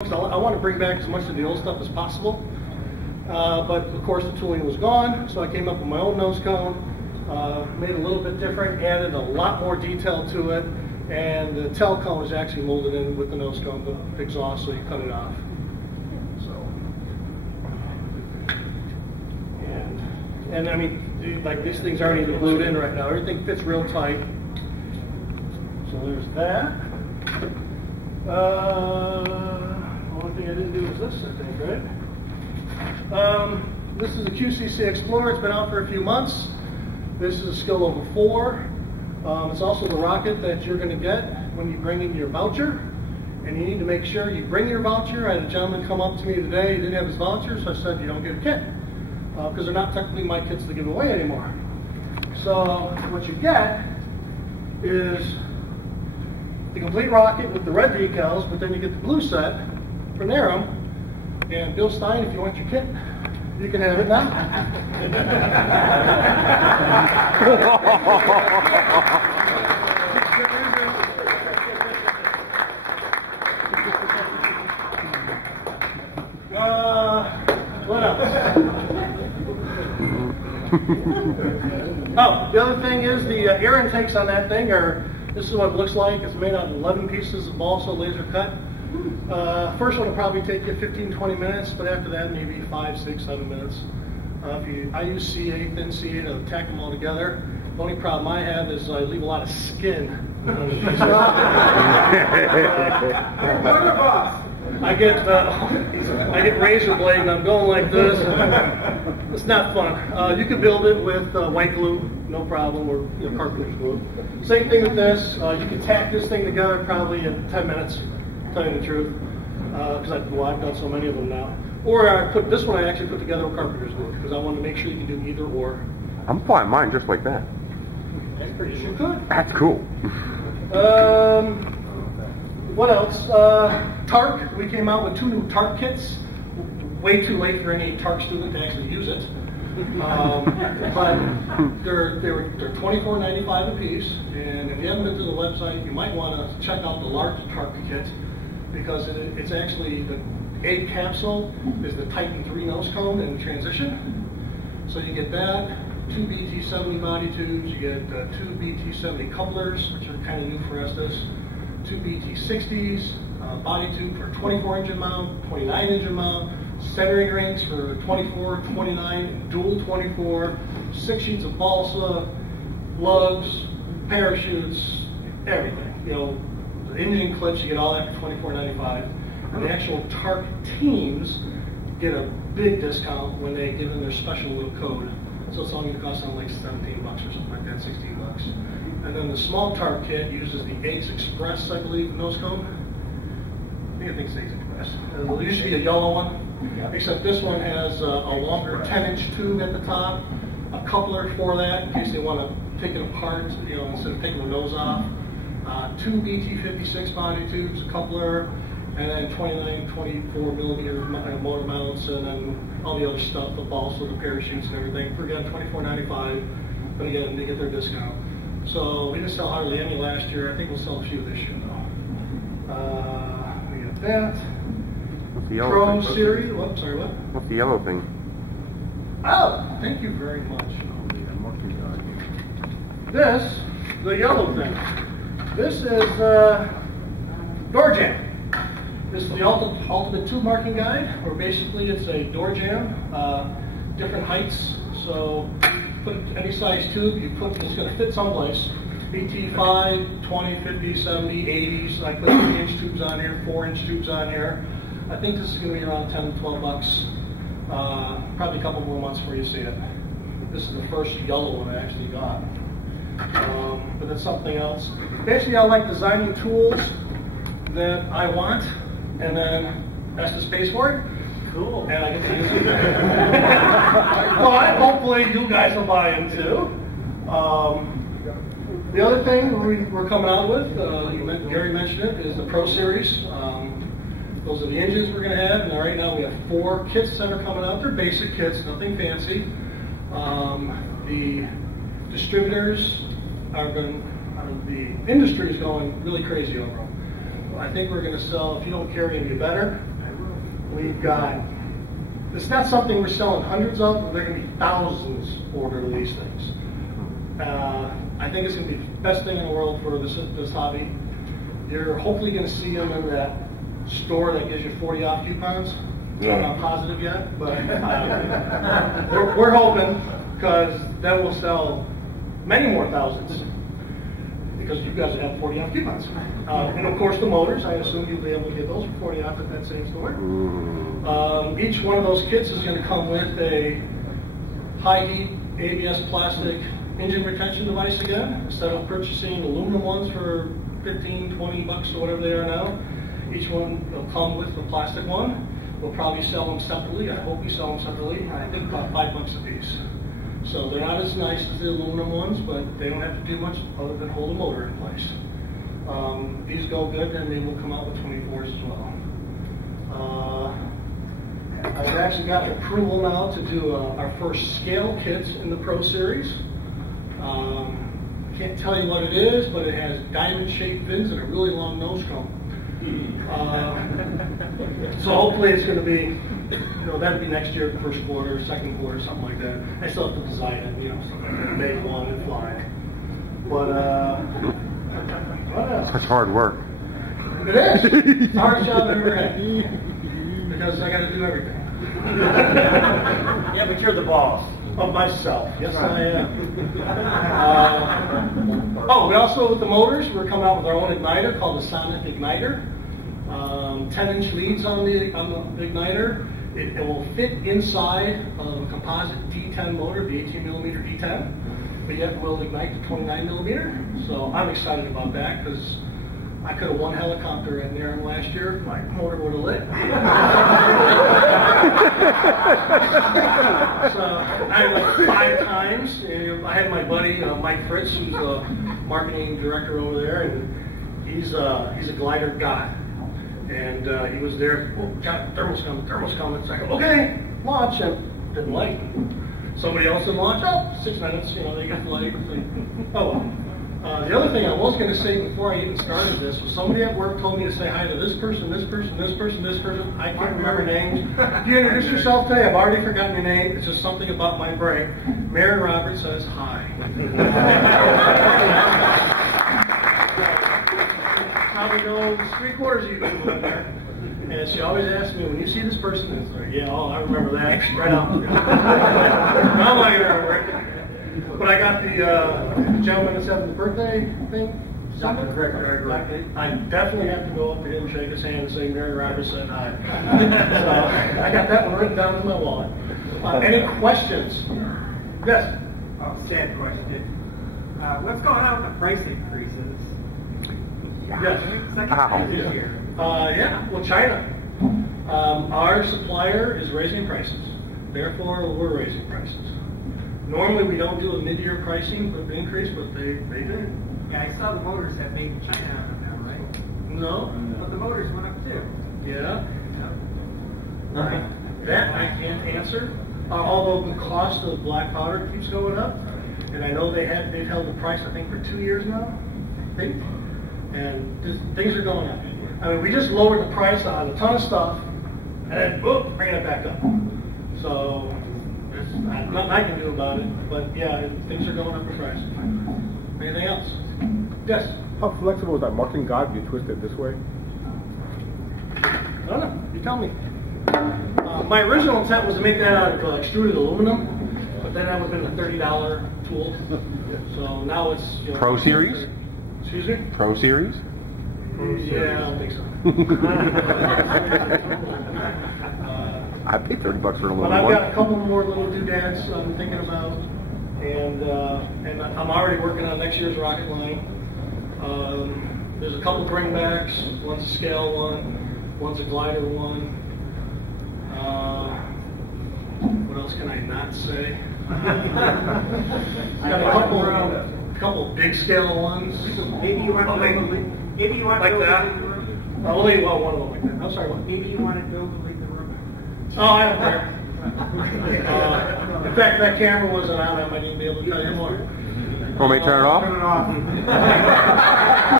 I want to bring back as much of the old stuff as possible, but of course the tooling was gone, so I came up with my own nose cone, made it a little bit different, added a lot more detail to it, and the tail cone is actually molded in with the nose cone, the exhaust, so you cut it off. And I mean, like, these things aren't even glued in right now. Everything fits real tight. So there's that. The only thing I didn't do is this, I think, right? This is a QCC Explorer. It's been out for a few months. This is a skill level 4. It's also the rocket that you're going to get when you bring in your voucher. And you need to make sure you bring your voucher. I had a gentleman come up to me today. He didn't have his voucher, so I said, you don't get a kit. Because they're not technically my kits to give away anymore. So what you get is the complete rocket with the red decals, but then you get the blue set for Naram. And Bill Stein, if you want your kit, you can have it now. What else? Oh, the other thing is the air intakes on that thing this is what it looks like. It's made out of 11 pieces of balsa laser cut. First one will probably take you 15-20 minutes, but after that maybe 5, 6, 7 minutes. I use C8, thin C8 to tack them all together. The only problem I have is I leave a lot of skin. I get razor blade and I'm going like this. It's not fun. You can build it with white glue, no problem, or carpenter's glue. Same thing with this. You can tack this thing together probably in 10 minutes, to tell you the truth, because I've done so many of them now. Or this one I actually put together with carpenter's glue because I want to make sure you can do either or. I'm flying mine just like that. That's pretty sure you could. That's cool. What else? TARC. We came out with 2 new TARC kits. Way too late for any TARC student to actually use it. But they're $24.95 a piece. And if you haven't been to the website, you might want to check out the large TARC kit because it's actually the A capsule is the Titan 3 nose cone in the transition. So you get that. 2 BT70 body tubes. You get 2 BT70 couplers, which are kind of new for Estes. 2 BT60s, body tube for 24-inch mount, 29-inch mount, centering rings for 24, 29, dual 24, 6 sheets of balsa, lugs, parachutes, everything. The engine clips, you get all that for $24.95. And the actual TARC teams get a big discount when they give them their special little code. So it's only going to cost them like $17 or something like that, $16. And then the small TARC kit uses the Ace Express, I believe, nose cone. I think it's Ace Express. It used to be a yellow one, except this one has a longer 10-inch tube at the top, a coupler for that in case they want to take it apart, instead of taking the nose off. 2 BT56 body tubes, a coupler, and then 29, 24 millimeter motor mounts, and then all the other stuff, the balsa, the parachutes, and everything. For again, $24.95, but again, they get their discount. So we didn't sell hardly any last year. I think we'll sell a few this year, though. We got that. What's the yellow Pro thing? series. What? Sorry, what? What's the yellow thing? Oh, thank you very much. This, the yellow thing. This is door jam. This is the ultimate tube marking guide, where basically it's a door jam, different heights. So put any size tube, it's going to fit someplace. BT 5, 20, 50, 70, 80s. I put 3-inch tubes on here, 4-inch tubes on here. I think this is going to be around 10, 12 bucks. Probably a couple more months before you see it. This is the first yellow one I actually got. But it's something else. Basically, I like designing tools that I want, and then Estes pays for it. Cool. And I get to use it. But hopefully you guys will buy them too. The other thing we're coming out with, Gary mentioned it, is the Pro Series. Those are the engines we're going to have, and right now we have 4 kits that are coming out. They're basic kits, nothing fancy. The distributors the industry is going really crazy over them. I think we're going to sell, if you don't carry them, you better. We've got, it's not something we're selling hundreds of, but there are going to be thousands ordered of these things. I think it's going to be the best thing in the world for this hobby. You're hopefully going to see them in that store that gives you 40 off coupons. Yeah. I'm not positive yet, but we're hoping, because then we'll sell many more thousands, because you guys have 40 off coupons. And of course the motors, I assume you'll be able to get those for 40 off at that same store. Each one of those kits is going to come with a high heat ABS plastic engine retention device again. Instead of purchasing aluminum ones for 15, 20 bucks or whatever they are now, each one will come with the plastic one. We'll probably sell them separately. I hope we sell them separately. I think about $5 a piece. So they're not as nice as the aluminum ones, but they don't have to do much other than hold a motor in place. These go good, and they will come out with 24s as well. I've actually got approval now to do our first scale kit in the Pro Series. Can't tell you what it is, but it has diamond-shaped fins and a really long nose cone. So hopefully it's going to be, that'll be next year, first quarter, second quarter, something like that. I still have to design it, make one and fly. But what else? That's hard work. It is. It's the hardest job I've ever had, because I got to do everything. Yeah, but you're the boss. Of myself. Yes, I am. We also, with the motors, we're coming out with our own igniter called the Sonic Igniter. 10-inch leads on the igniter. It will fit inside of a composite D10 motor, the 18mm D10, but yet will ignite the 29mm. So I'm excited about that, because I could have won helicopter at Naram last year. My motor would have lit. So I had like 5 times. I had my buddy Mike Fritz, who's the marketing director over there, and he's a glider god. And he was there. Oh, God, thermal's coming. So I go, okay, launch, and didn't light. Somebody else would launch. Oh, 6 minutes. They get the light. Oh well. The other thing I was going to say before I even started this was somebody at work told me to say hi to this person, this person, this person, this person. I can't remember names. Do you introduce yourself today? I've already forgotten your name. It's just something about my brain. Mary Roberts says hi. Probably knows 3/4 of you people in there. And she always asks me, when you see this person, it's like, yeah, I remember that right now. Now I remember it. But I got the gentleman that's having the birthday thing. Dr. Gregory. I definitely have to go up to him, shake his hand, and say, Mary Roberts said hi. So I got that one written down in my wallet. Any questions? Yes? Oh, sad question. What's going on with the price increases? Yes. Second this year. Yeah, well, China. Our supplier is raising prices. Therefore, we're raising prices. Normally, we don't do a mid-year pricing increase, but they did. Yeah, I saw the motors have made in China out of now, right? No. But the motors went up too. Yeah. That I can't answer. Although the cost of black powder keeps going up, and I know they've held the price, I think, for 2 years now, I think. And things are going up. I mean, we just lowered the price on a ton of stuff, and then boom, bringing it back up. So there's nothing I can do about it. But yeah, things are going up in price. Anything else? Yes. How flexible is that marking guide if you twist it this way? I don't know. You tell me. My original intent was to make that out of extruded aluminum, but then that would have been a $30 tool. So now it's Pro Series? Excuse me? Pro Series? Yeah, I don't think so. I paid $30 for an aluminum But I've one. got a couple more little doodads I'm thinking about, and I'm already working on next year's rocket line. There's a couple bringbacks. One's a scale one, one's a glider one. What else can I not say? Got a couple big scale ones. Maybe you want to like that. Only one of them like that. I'm sorry, what? Maybe you want to build and leave the room. Oh, I don't care. In fact, that camera wasn't on. I might even be able to tell you more. Want me to turn it off? Turn it off.